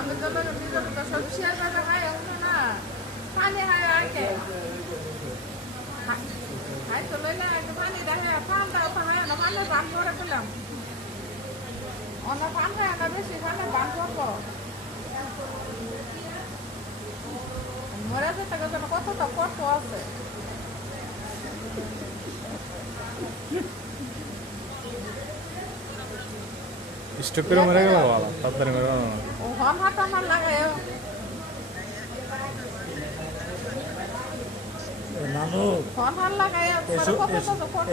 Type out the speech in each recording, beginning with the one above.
আমি তো নিজের তো সব শেয়ার করে খাই এমন না পানি খাই আগে খাই তো লইলে আগে পানি দেখে পানটা খাই না পানি বান করে পেলাম অন্য পান খাই না বেশি পানি বান করবো মরে যেতে গেছে কত তো কষ্ট আছে স্টক করে মরে গেল বাবা তাড়াতাড়ি মরে গেল ও হন হাতা না লাগায় নানু হন হাত লাগায়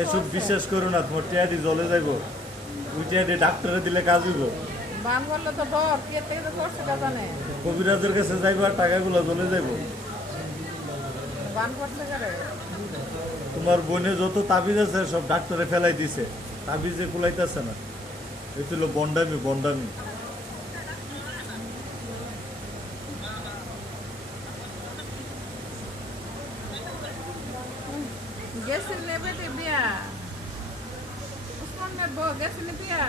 এসব বিশ্বাস করো না তোমার টিয়াটি জলে যাইব ওই টিয়াটি ডাক্তারে দিলে কাজ হইব বান করলে তো ডর কে থেকে তো করছে জানে কবিরাজের কাছে যাইব আর টাকাগুলো জলে যাইব বান করতে গেলে তোমার বোনে যত তাবিজ আছে সব ডাক্তারে ফেলাই দিছে তাবিজে কুলাইতেছে না এই ছিল বন্ডামি বন্ডামি গেছিল বেটে বিয়া উসমানের বউ গেছিল বিয়া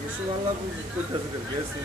কিছু আল্লাহ কইতাছে গেছে